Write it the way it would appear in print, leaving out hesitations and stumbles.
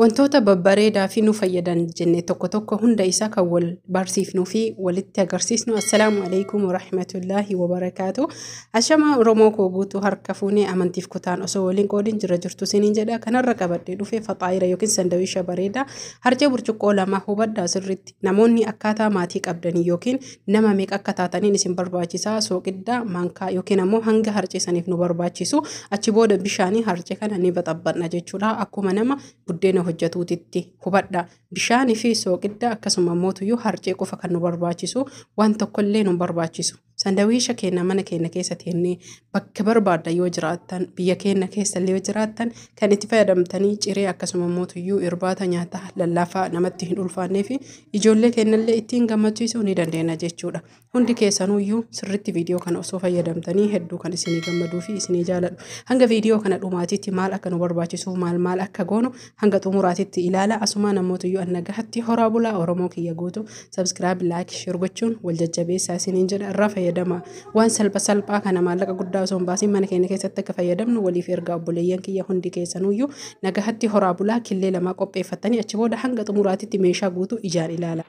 Wantoota babbareedaa fi nu fayyadan jenne tokko hunda isaa kan wal barsiifnuu fi walitti agarsiisnu. Assalaamu alaykum warahmatullahi wabarakaatu. Ashama Oromoo koo guutuu harka fuunee amantiif kutaan osoo waliin qoodin jirtu siniin jedha. Kanarra qabadhee dhufee faxaayira yookiin sandawiisha bareedaa harcee burcuqqoo lama hubadhaa sirriitti. Namoonni akkaataa maatii qabdanii yookiin nama meeqa akka taataniin isin barbaachisaa sooqiddaa maankaa yookiin ammoo hanga harcee saniif nu barbaachisu achi booda bishaanii harcee kana ni baxabbanna jechuudha. Akkuma nama buddeena hojjatuutitti hubadha. Bishaanii fi sooqidda akkasuma mootuyyuu harcee qofa kan nu barbaachisu waan tokkollee nu barbaachisu. Sandawiisha keenya mana keenya keessa teennee bakka barbaadda yoo jiraattan biyya keenya keessa illee yoo jiraattan kan itti fayyadamtanii ciree akkasuma mootuyyuu irbaata nyaata lallaafaa namatti hin ulfaannee fi ijoollee keenyallee ittiin gammachiisuu ni dandeenya jechuudha. Hundi keessanuyyuu sirriitti viidiyoo kana osoo fayyadamtanii hedduu kan isinii gammaduu fi isinii jaaladhu. Hanga viidiyoo kana dhumaatitti maal akka nu barbaachisuuf maal akka goonu hanga xumuraatitti ilaala. Asuma namootuyyuu annagahatti horaa bulaa Oromoo kiyya guutuu subscribe like share gochuun wal jajjabeessaa isiniin jedha irraa fayyadama. Waan salphaa kana maallaqa guddaa osoo hin baasin mana keenya keessatti akka fayyadamnu waliif ergaa obboleeyyan kiyya hundi keessanuyyuu nagahatti horaa bulaa killee lama qopheeffatanii achi booda hanga xumuraatitti meeshaa guutuu ijaan ilaala.